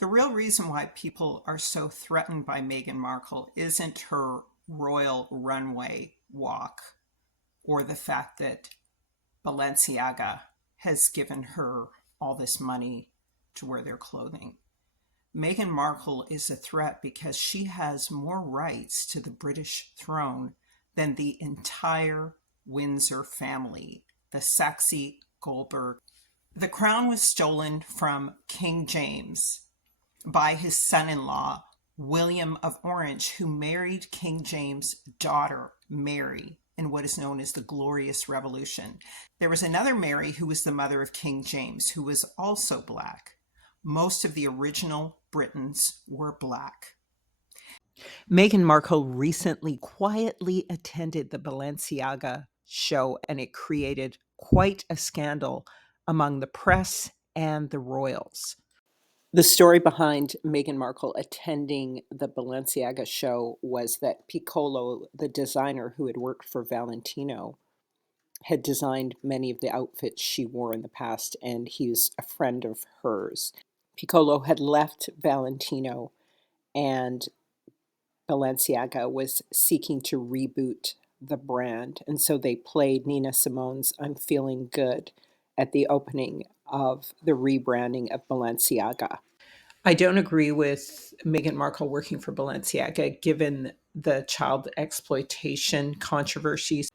The real reason why people are so threatened by Meghan Markle isn't her royal runway walk or the fact that Balenciaga has given her all this money to wear their clothing. Meghan Markle is a threat because she has more rights to the British throne than the entire Windsor family, the Saxe-Goldberg. The crown was stolen from King James by his son-in-law, William of Orange, who married King James' daughter, Mary, in what is known as the Glorious Revolution. There was another Mary who was the mother of King James, who was also Black. Most of the original Britons were Black. Meghan Markle recently quietly attended the Balenciaga show, and it created quite a scandal among the press and the royals. The story behind Meghan Markle attending the Balenciaga show was that Piccolo, the designer who had worked for Valentino, had designed many of the outfits she wore in the past, and he's a friend of hers. Piccolo had left Valentino, and Balenciaga was seeking to reboot the brand, and so they played Nina Simone's I'm Feeling Good at the opening of the rebranding of Balenciaga. I don't agree with Meghan Markle working for Balenciaga given the child exploitation controversies.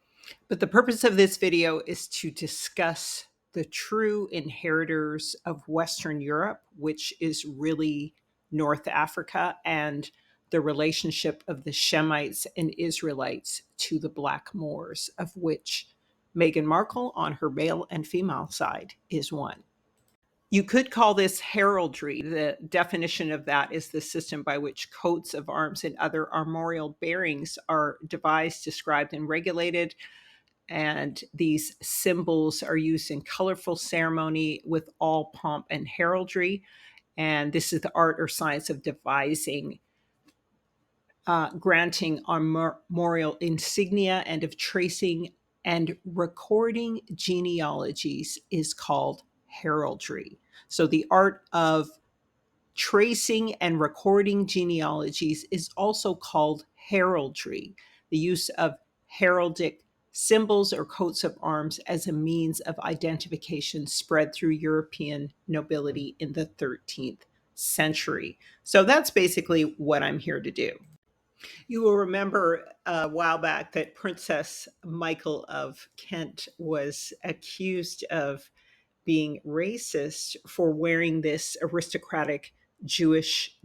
But the purpose of this video is to discuss the true inheritors of Western Europe, which is really North Africa, and the relationship of the Shemites and Israelites to the Black Moors, of which Meghan Markle on her male and female side is one. You could call this heraldry. The definition of that is the system by which coats of arms and other armorial bearings are devised, described, and regulated. And these symbols are used in colorful ceremony with all pomp and heraldry. And this is the art or science of devising, granting armorial insignia, and of tracing and recording genealogies is called heraldry. So the art of tracing and recording genealogies is also called heraldry, the use of heraldic symbols or coats of arms as a means of identification spread through European nobility in the 13th century. So that's basically what I'm here to do. You will remember a while back that Princess Michael of Kent was accused of being racist for wearing this aristocratic Jewish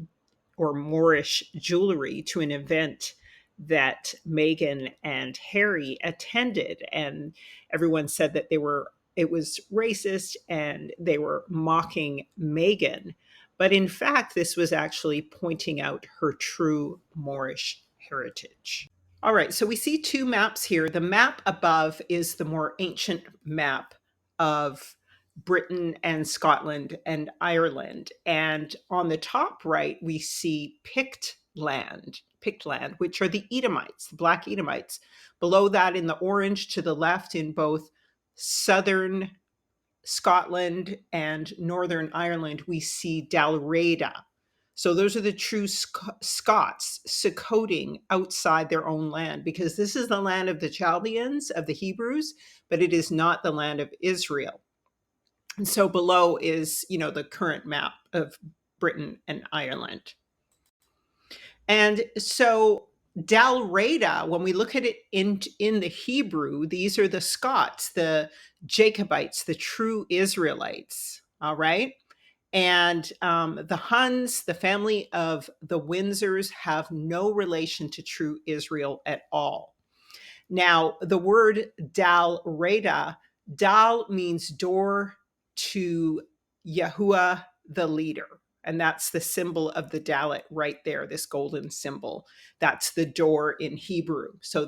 or Moorish jewelry to an event that Meghan and Harry attended. And everyone said that it was racist and they were mocking Meghan. But in fact, this was actually pointing out her true Moorish heritage. All right, so we see two maps here. The map above is the more ancient map of Britain and Scotland and Ireland. And on the top right, we see Pict land, which are the Edomites, the Black Edomites. Below that, in the orange to the left, in both southern Scotland and Northern Ireland, we see Dalriada. So those are the true Scots secoding outside their own land, because this is the land of the Chaldeans, of the Hebrews, but it is not the land of Israel. And so below is, the current map of Britain and Ireland. And so Dalriada, when we look at it in the Hebrew, these are the Scots, the Jacobites, the true Israelites. All right. And the Huns, the family of the Windsors, have no relation to true Israel at all. Now, the word Dalriada, Dal means door to Yahuwah, the leader. And that's the symbol of the Dalet right there, this golden symbol. That's the door in Hebrew. So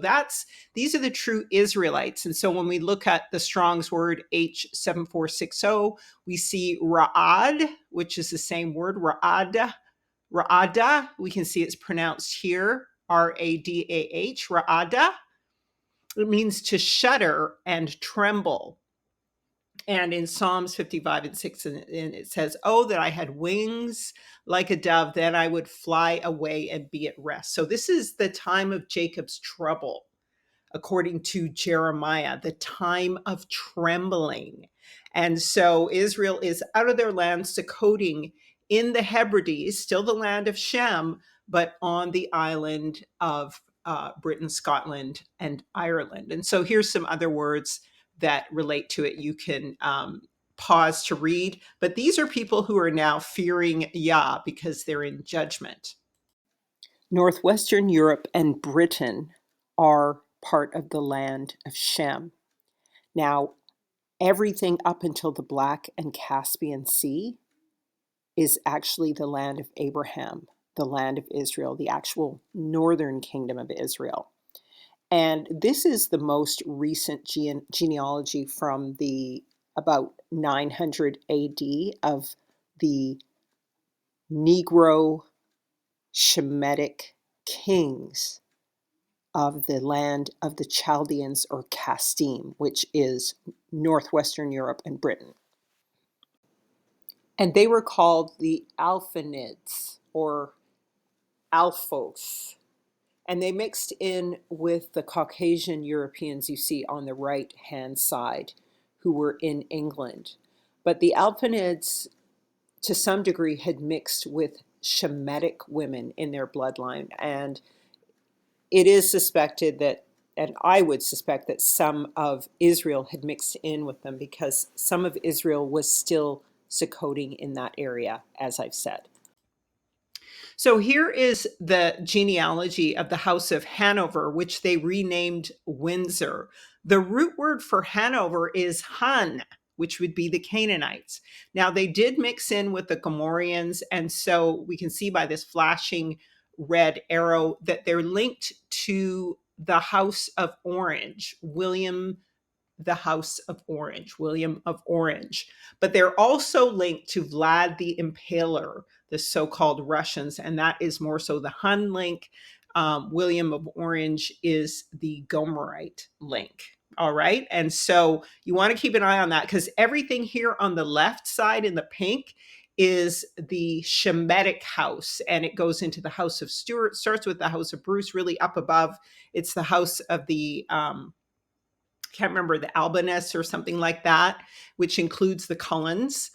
these are the true Israelites. And so when we look at the Strong's word H7460, we see Ra'ad, which is the same word, Ra'ada. Ra'ada, we can see it's pronounced here, R-A-D-A-H, Ra'ada. It means to shudder and tremble. And in Psalms 55 and 6, and it says, "Oh, that I had wings like a dove, then I would fly away and be at rest." So this is the time of Jacob's trouble, according to Jeremiah, the time of trembling. And so Israel is out of their land, Sukkoting in the Hebrides, still the land of Shem, but on the island of Britain, Scotland, and Ireland. And so here's some other words that relate to it. You can pause to read, but these are people who are now fearing Yah because they're in judgment. Northwestern Europe and Britain are part of the land of Shem. Now, everything up until the Black and Caspian Sea is actually the land of Abraham, the land of Israel, the actual northern kingdom of Israel. And this is the most recent genealogy from the about 900 AD of the Negro Shemitic kings of the land of the Chaldeans, or Castim, which is northwestern Europe and Britain. And they were called the Alphanids, or Alphos. And they mixed in with the Caucasian Europeans you see on the right-hand side, who were in England. But the Alphanids, to some degree, had mixed with Shemitic women in their bloodline. And it is suspected that, and I would suspect that some of Israel had mixed in with them, because some of Israel was still Sukkoting in that area, as I've said. So here is the genealogy of the House of Hanover, which they renamed Windsor. The root word for Hanover is Han, which would be the Canaanites. Now, they did mix in with the Gomorrheans, and so we can see by this flashing red arrow that they're linked to the House of Orange, William of Orange. But they're also linked to Vlad the Impaler, the so-called Russians, and that is more so the Hun link. William of Orange is the Gomerite link. All right. And so you want to keep an eye on that, because everything here on the left side in the pink is the Shemitic house, and it goes into the House of Stuart, starts with the House of Bruce, really up above. It's the house of the can't remember, the Albanese or something like that, which includes the Cullens.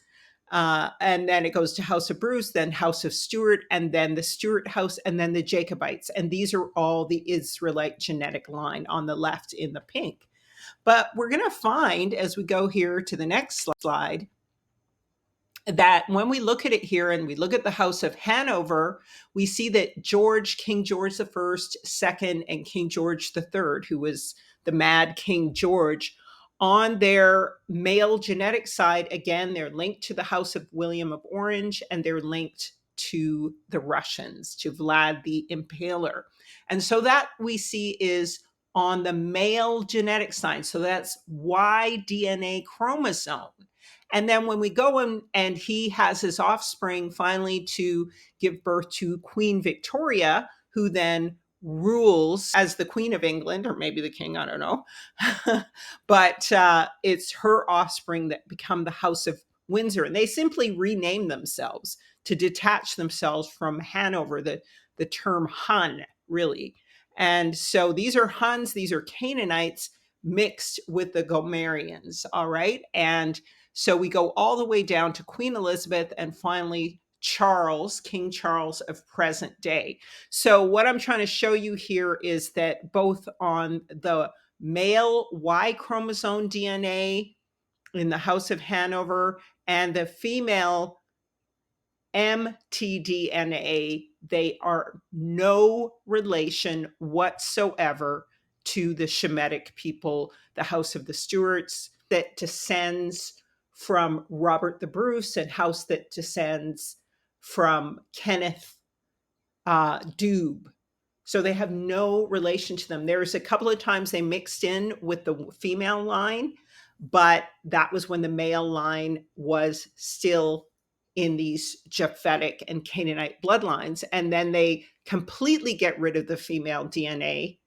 And then it goes to House of Bruce, then House of Stuart, and then the Stuart house, and then the Jacobites. And these are all the Israelite genetic line on the left in the pink. But we're going to find, as we go here to the next slide, that when we look at it here and we look at the House of Hanover, we see that King George I, II, and King George III, who was the mad King George, on their male genetic side, again, they're linked to the House of William of Orange, and they're linked to the Russians, to Vlad the Impaler. And so that we see is on the male genetic side. So that's Y DNA chromosome. And then when we go in, and he has his offspring finally to give birth to Queen Victoria, who then rules as the Queen of England, or maybe the King, I don't know. But it's her offspring that become the House of Windsor. And they simply rename themselves to detach themselves from Hanover, the term Hun, really. And so these are Huns, these are Canaanites mixed with the Gomerians, all right? And so we go all the way down to Queen Elizabeth, and finally Charles, King Charles of present day. So what I'm trying to show you here is that both on the male Y chromosome DNA in the House of Hanover and the female mtDNA, they are no relation whatsoever to the Shemitic people, the House of the Stuarts, that descends from Robert the Bruce, and house that descends from Kenneth Dube. So they have no relation to them. There's a couple of times they mixed in with the female line, but that was when the male line was still in these Japhetic and Canaanite bloodlines. And then they completely get rid of the female DNA,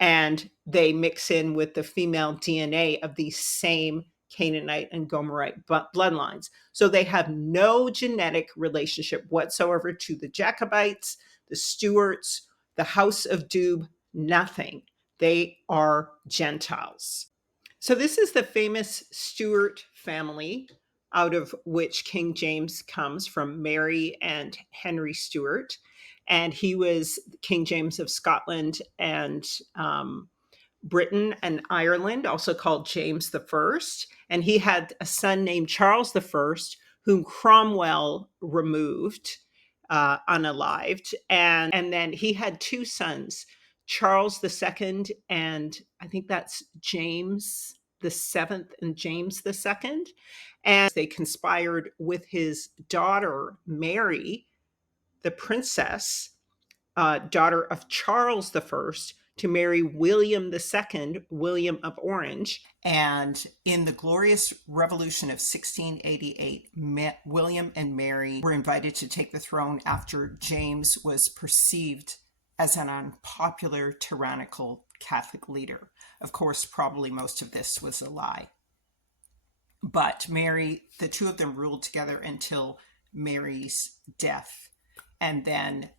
and they mix in with the female DNA of these same Canaanite and Gomerite bloodlines. So they have no genetic relationship whatsoever to the Jacobites, the Stuarts, the House of Dube, nothing. They are Gentiles. So this is the famous Stuart family out of which King James comes from, Mary and Henry Stuart. And he was King James of Scotland and Britain and Ireland, also called James the First. And he had a son named Charles the First, whom Cromwell removed unalived. And then he had two sons, Charles the Second, and I think that's James the Seventh and James the Second. And they conspired with his daughter, Mary, the princess, daughter of Charles the First, to marry William II, William of Orange. And in the Glorious Revolution of 1688, William and Mary were invited to take the throne after James was perceived as an unpopular, tyrannical Catholic leader. Of course, probably most of this was a lie. But Mary, the two of them ruled together until Mary's death. And then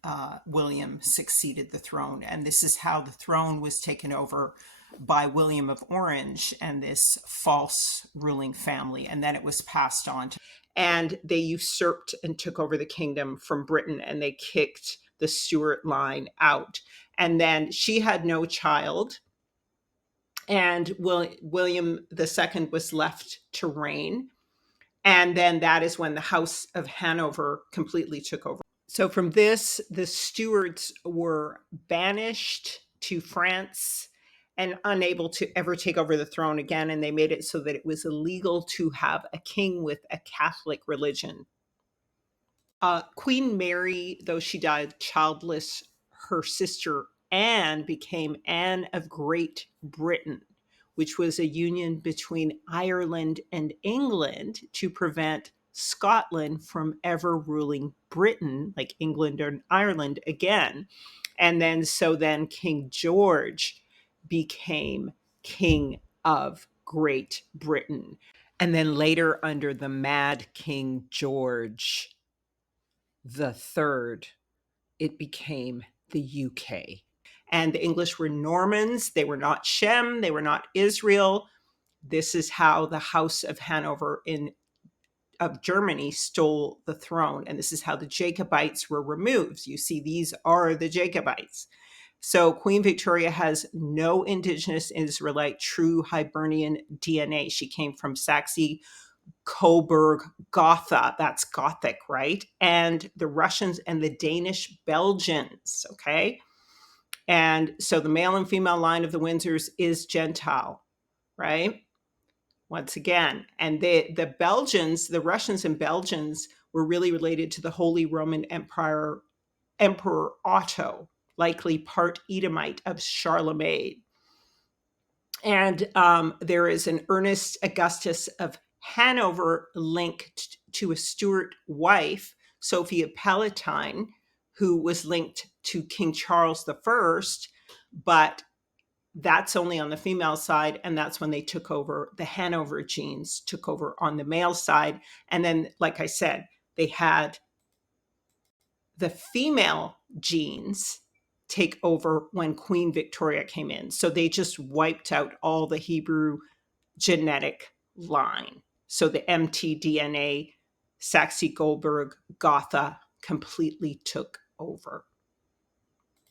William succeeded the throne. And this is how the throne was taken over by William of Orange and this false ruling family. And then it was passed on to... And they usurped and took over the kingdom from Britain, and they kicked the Stuart line out. And then she had no child. And William II was left to reign. And then that is when the House of Hanover completely took over. So from this, the Stuarts were banished to France and unable to ever take over the throne again. And they made it so that it was illegal to have a king with a Catholic religion. Queen Mary, though she died childless, her sister Anne became Anne of Great Britain, which was a union between Ireland and England to prevent Scotland from ever ruling Britain, like England and Ireland, again. And then King George became King of Great Britain. And then later, under the mad King George the Third, it became the UK. And the English were Normans. They were not Shem. They were not Israel. This is how the House of Hanover of Germany stole the throne. And this is how the Jacobites were removed. You see, these are the Jacobites. So Queen Victoria has no indigenous Israelite true Hibernian DNA. She came from Saxe, Coburg, Gotha, that's Gothic, right? And the Russians and the Danish Belgians, okay? And so the male and female line of the Windsors is Gentile, right? Once again. And the Belgians, the Russians and Belgians were really related to the Holy Roman Emperor Otto, likely part Edomite of Charlemagne. And there is an Ernest Augustus of Hanover linked to a Stuart wife, Sophia Palatine, who was linked to King Charles I, but that's only on the female side. And that's when they took over, the Hanover genes took over on the male side. And then, like I said, they had the female genes take over when Queen Victoria came in. So they just wiped out all the Hebrew genetic line. So the mtDNA, Saxe, Goldberg, Gotha completely took over.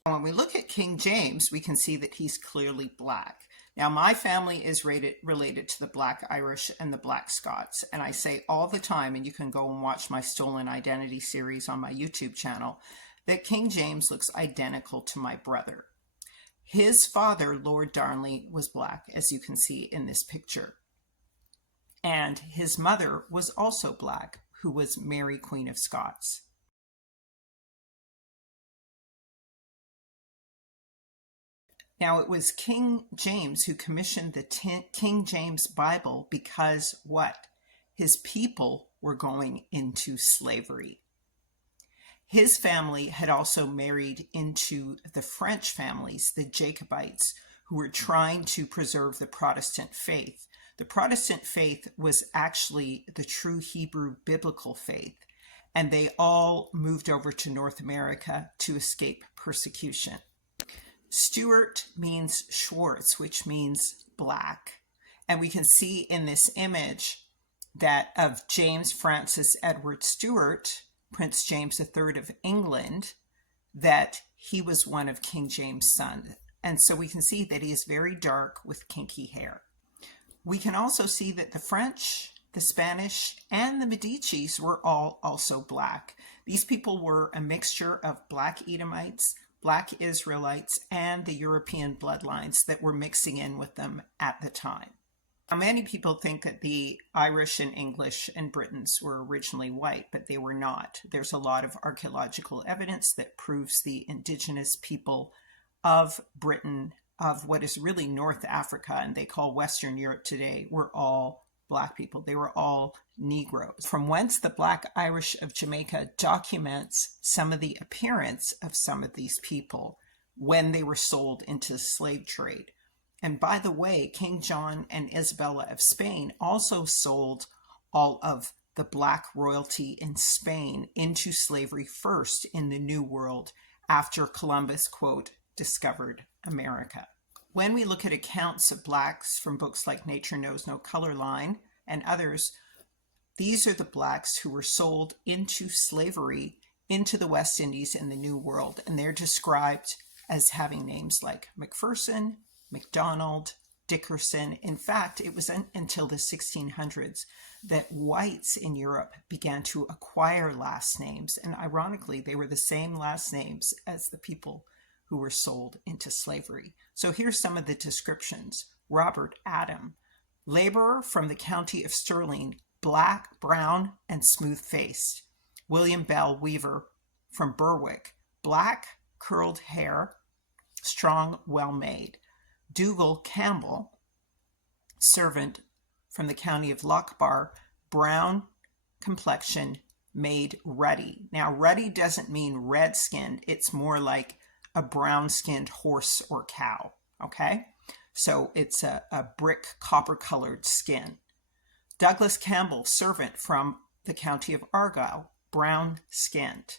When we look at King James, we can see that he's clearly Black. Now, my family is related to the Black Irish and the Black Scots. And I say all the time, and you can go and watch my Stolen Identity series on my YouTube channel, that King James looks identical to my brother. His father, Lord Darnley, was Black, as you can see in this picture. And his mother was also Black, who was Mary, Queen of Scots. Now, it was King James who commissioned the King James Bible because what? His people were going into slavery. His family had also married into the French families, the Jacobites, who were trying to preserve the Protestant faith. The Protestant faith was actually the true Hebrew biblical faith, and they all moved over to North America to escape persecution. Stuart means Schwartz, which means black. And we can see in this image that of James Francis Edward Stuart, Prince James III of England, that he was one of King James' sons. And so we can see that he is very dark with kinky hair. We can also see that the French, the Spanish, and the Medicis were all also black. These people were a mixture of black Edomites, black Israelites, and the European bloodlines that were mixing in with them at the time. Now, many people think that the Irish and English and Britons were originally white, but they were not. There's a lot of archaeological evidence that proves the indigenous people of Britain, of what is really North Africa, and they call Western Europe today, were all black people. They were all Negroes. From whence the Black Irish of Jamaica documents some of the appearance of some of these people when they were sold into the slave trade. And by the way, King John and Isabella of Spain also sold all of the black royalty in Spain into slavery first in the New World after Columbus, quote, discovered America. When we look at accounts of blacks from books like Nature Knows No Color Line and others, these are the blacks who were sold into slavery into the West Indies in the New World. And they're described as having names like McPherson, MacDonald, Dickerson. In fact, it was until the 1600s that whites in Europe began to acquire last names. And ironically, they were the same last names as the people who were sold into slavery. So here's some of the descriptions. Robert Adam, laborer from the county of Stirling, black, brown, and smooth-faced. William Bell Weaver from Berwick, black, curled hair, strong, well-made. Dougal Campbell, servant from the county of Lochbar, brown complexion, made ruddy. Now, ruddy doesn't mean red-skinned. It's more like a brown-skinned horse or cow, okay? So it's a brick copper-colored skin. Douglas Campbell, servant from the county of Argyll, brown-skinned.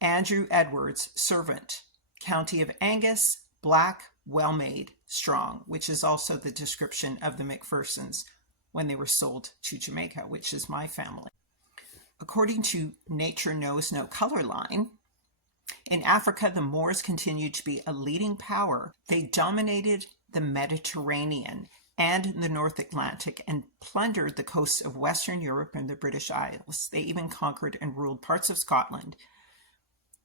Andrew Edwards, servant, county of Angus, black, well-made, strong, which is also the description of the McPhersons when they were sold to Jamaica, which is my family. According to Nature Knows No Color Line, in Africa, the Moors continued to be a leading power. They dominated the Mediterranean and the North Atlantic and plundered the coasts of Western Europe and the British Isles. They even conquered and ruled parts of Scotland.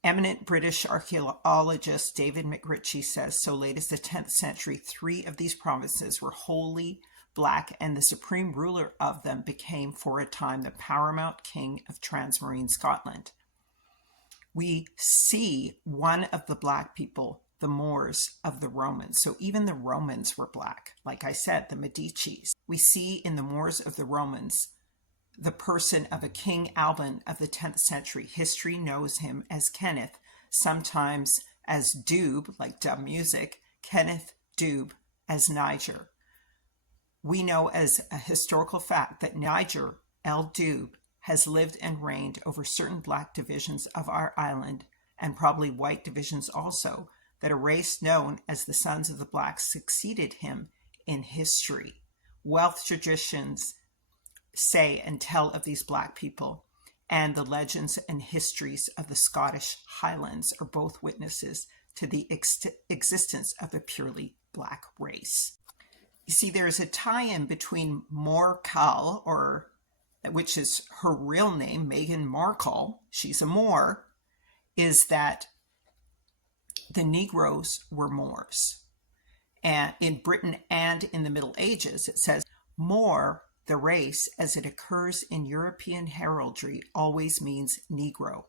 Eminent British archaeologist David McRitchie says, so late as the 10th century, 3 of these provinces were wholly black, and the supreme ruler of them became for a time the paramount king of transmarine Scotland. We see one of the black people, the Moors of the Romans. So even the Romans were black. Like I said, the Medicis. We see in the Moors of the Romans the person of a King Alban of the 10th century. History knows him as Kenneth, sometimes as Dube, like dub music, Kenneth Dube as Niger. We know as a historical fact that Niger El Dube has lived and reigned over certain black divisions of our island, and probably white divisions also, that a race known as the Sons of the Blacks succeeded him in history. Wealth traditions say and tell of these black people, and the legends and histories of the Scottish Highlands are both witnesses to the existence of a purely black race. You see, there is a tie-in between Markle, or which is her real name, Meghan Markle, she's a Moor, is that the Negroes were Moors. And in Britain and in the Middle Ages, it says Moor, the race, as it occurs in European heraldry, always means Negro.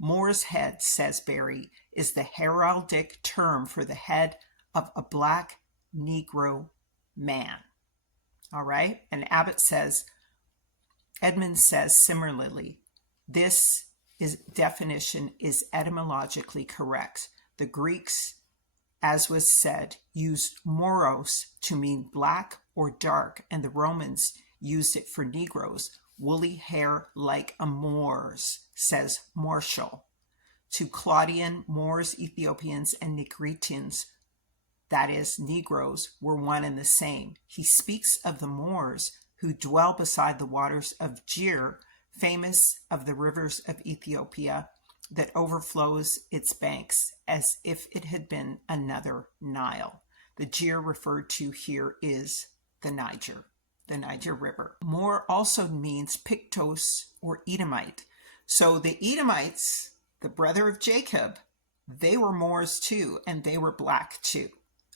Moor's head, says Barry, is the heraldic term for the head of a black Negro man. All right? And Edmund says similarly, this definition is etymologically correct. The Greeks, as was said, used moros to mean black or dark, and the Romans used it for Negroes. Woolly hair like a Moor's, says Marshall. To Claudian, Moors, Ethiopians, and Negritans, that is, Negroes, were one and the same. He speaks of the Moors who dwell beside the waters of Jir, famous of the rivers of Ethiopia that overflows its banks as if it had been another Nile. The Jir referred to here is the Niger River. Moor also means Pictos or Edomite. So the Edomites, the brother of Jacob, they were Moors too, and they were black too.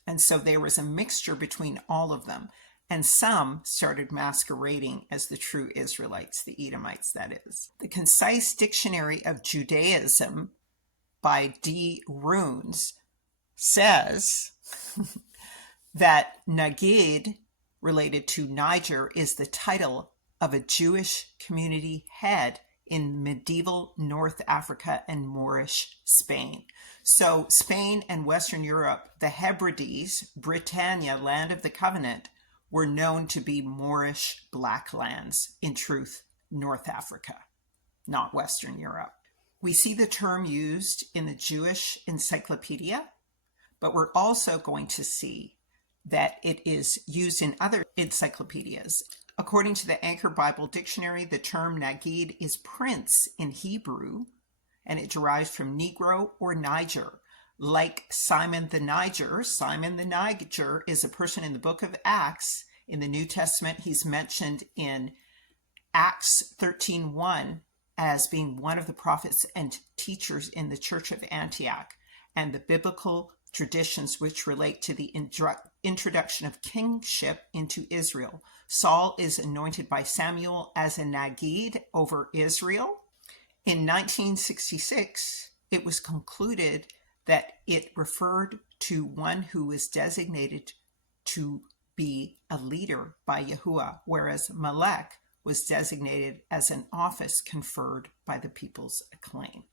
And so there was a mixture between all of them. And some started masquerading as the true Israelites, the Edomites, that is. The Concise Dictionary of Judaism by D. Runes says that Nagid, related to Niger, is the title of a Jewish community head in medieval North Africa and Moorish Spain. So Spain and Western Europe, the Hebrides, Britannia, land of the covenant, were known to be Moorish black lands. In truth, North Africa, not Western Europe. We see the term used in the Jewish Encyclopedia, but we're also going to see that it is used in other encyclopedias. According to the Anchor Bible Dictionary, the term Nagid is prince in Hebrew, and it derives from Negro or Niger. Like Simon the Niger is a person in the book of Acts. In the New Testament, he's mentioned in Acts 13:1 as being one of the prophets and teachers in the church of Antioch, and the biblical traditions which relate to the introduction of kingship into Israel. Saul is anointed by Samuel as a Nagid over Israel. In 1966, it was concluded that it referred to one who was designated to be a leader by Yahuwah, whereas Melech was designated as an office conferred by the people's acclaim.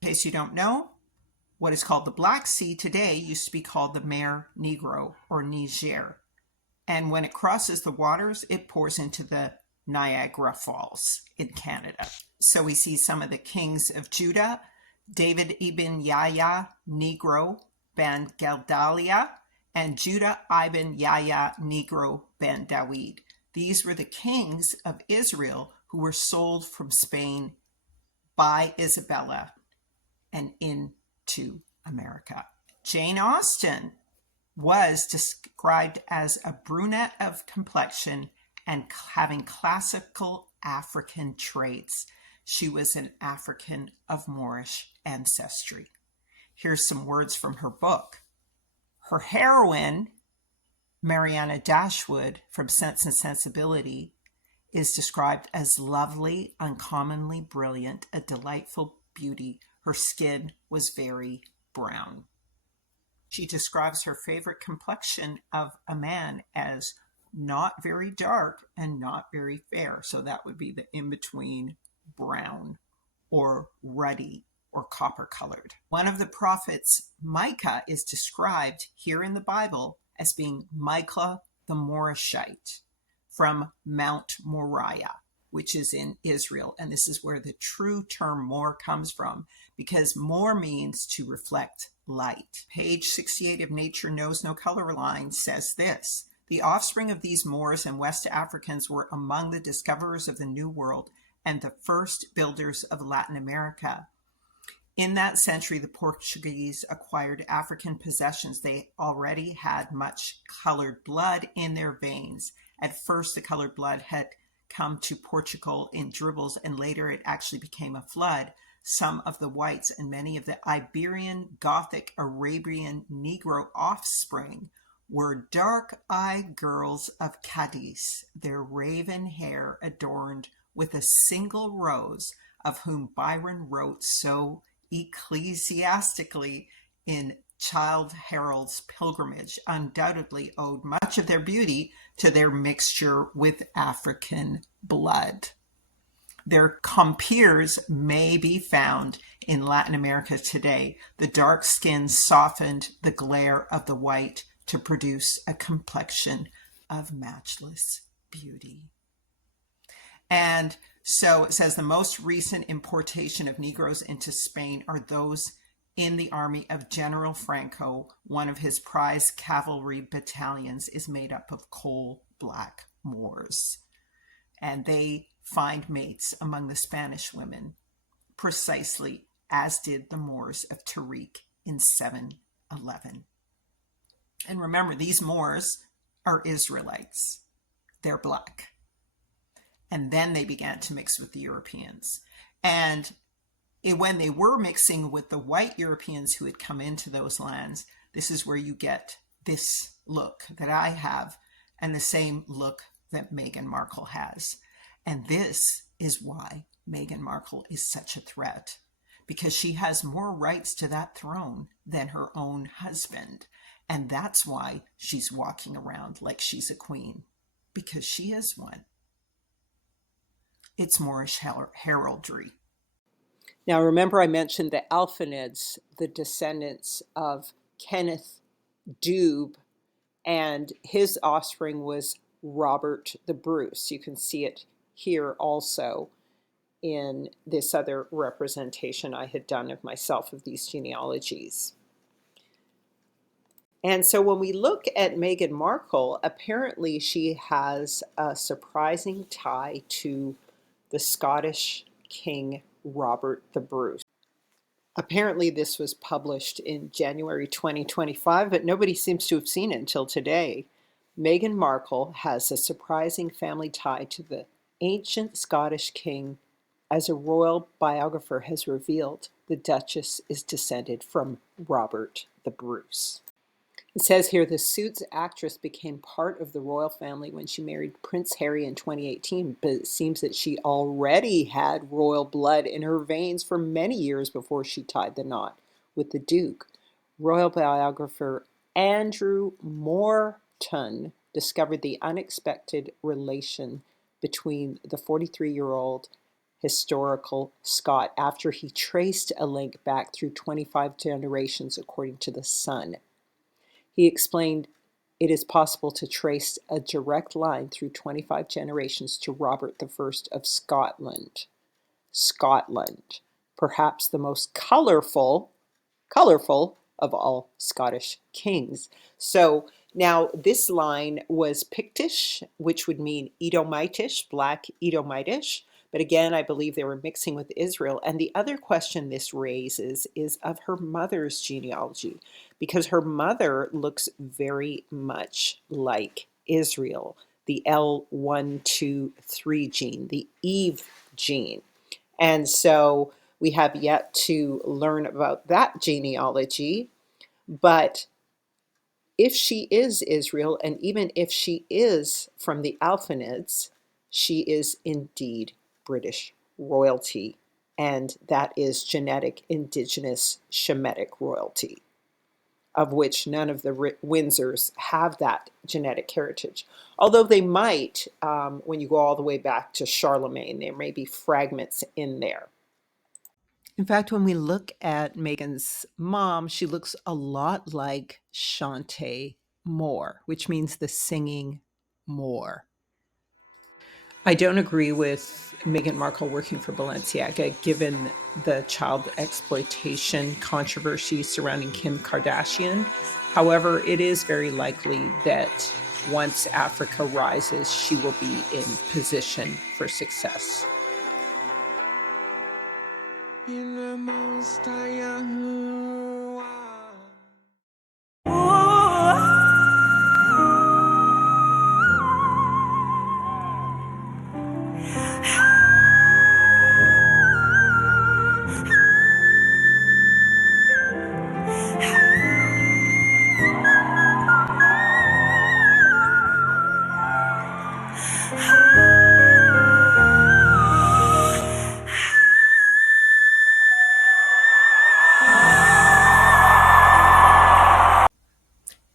In case you don't know, what is called the Black Sea today used to be called the Mer Negro or Niger. And when it crosses the waters, it pours into the Niagara Falls in Canada. So we see some of the kings of Judah: David ibn Yahya Negro ben Gedaliah, and Judah ibn Yahya Negro ben Dawid. These were the kings of Israel who were sold from Spain by Isabella and into America. Jane Austen was described as a brunette of complexion and having classical African traits. She was an African of Moorish ancestry. Here's some words from her book. Her heroine, Mariana Dashwood from Sense and Sensibility, is described as lovely, uncommonly brilliant, a delightful beauty. Her skin was very brown. She describes her favorite complexion of a man as not very dark and not very fair. So that would be the in-between brown or ruddy or copper colored. One of the prophets, Micah, is described here in the Bible as being Micah the Moorishite from Mount Moriah, which is in Israel. And this is where the true term Moor comes from, because Moor means to reflect light. Page 68 of Nature Knows No Color Line says this: the offspring of these Moors and West Africans were among the discoverers of the New World and the first builders of Latin America. In that century, the Portuguese acquired African possessions. They already had much colored blood in their veins. At first, the colored blood had come to Portugal in dribbles, and later it actually became a flood. Some of the whites and many of the Iberian, Gothic, Arabian, Negro offspring were dark-eyed girls of Cadiz, their raven hair adorned with a single rose, of whom Byron wrote so ecclesiastically in Childe Harold's Pilgrimage, undoubtedly owed much of their beauty to their mixture with African blood. Their compeers may be found in Latin America today. The dark skin softened the glare of the white to produce a complexion of matchless beauty. And so it says the most recent importation of Negroes into Spain are those in the army of General Franco. One of his prize cavalry battalions is made up of coal-black Moors. And they find mates among the Spanish women, precisely as did the Moors of Tariq in 711. And remember, these Moors are Israelites. They're black. And then they began to mix with the Europeans. And when they were mixing with the white Europeans who had come into those lands, this is where you get this look that I have and the same look that Meghan Markle has. And this is why Meghan Markle is such a threat, because she has more rights to that throne than her own husband. And that's why she's walking around like she's a queen, because she is one. It's Moorish heraldry. Now, remember I mentioned the Alphinids, the descendants of Kenneth Dube, and his offspring was Robert the Bruce. You can see it here also in this other representation I had done of myself of these genealogies. And so when we look at Meghan Markle, apparently she has a surprising tie to the Scottish King Robert the Bruce. Apparently this was published in January 2025, but nobody seems to have seen it until today. Meghan Markle has a surprising family tie to the ancient Scottish king. As a royal biographer has revealed, the Duchess is descended from Robert the Bruce. It says here, the Suits actress became part of the royal family when she married Prince Harry in 2018, but it seems that she already had royal blood in her veins for many years before she tied the knot with the Duke. Royal biographer Andrew Morton discovered the unexpected relation between the 43-year-old historical Scot after he traced a link back through 25 generations, according to The Sun. He explained it is possible to trace a direct line through 25 generations to Robert I of Scotland. Scotland, perhaps the most colorful of all Scottish kings. So now this line was Pictish, which would mean Edomitish, black Edomitish. But again, I believe they were mixing with Israel. And the other question this raises is of her mother's genealogy, because her mother looks very much like Israel, the L123 gene, the Eve gene. And so we have yet to learn about that genealogy. But if she is Israel, and even if she is from the Alphinids, she is indeed British royalty, and that is genetic indigenous Shemitic royalty, of which none of the Windsors have that genetic heritage. Although they might, when you go all the way back to Charlemagne, there may be fragments in there. In fact, when we look at Meghan's mom, she looks a lot like Shantae Moore, which means the singing Moor. I don't agree with Meghan Markle working for Balenciaga, given the child exploitation controversy surrounding Kim Kardashian. However, it is very likely that once Africa rises, she will be in position for success.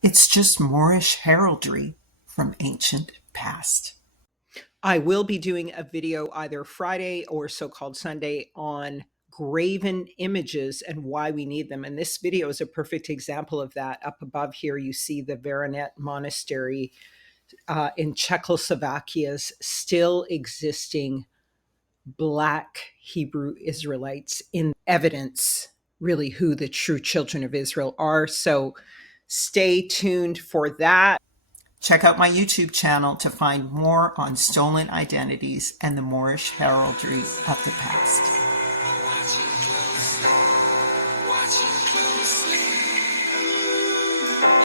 It's just Moorish heraldry from ancient past. I will be doing a video either Friday or so-called Sunday on graven images and why we need them. And this video is a perfect example of that. Up above here, you see the Veronet Monastery in Czechoslovakia's still existing Black Hebrew Israelites in evidence, really, who the true children of Israel are. So stay tuned for that. Check out my YouTube channel to find more on stolen identities and the Moorish heraldry of the past.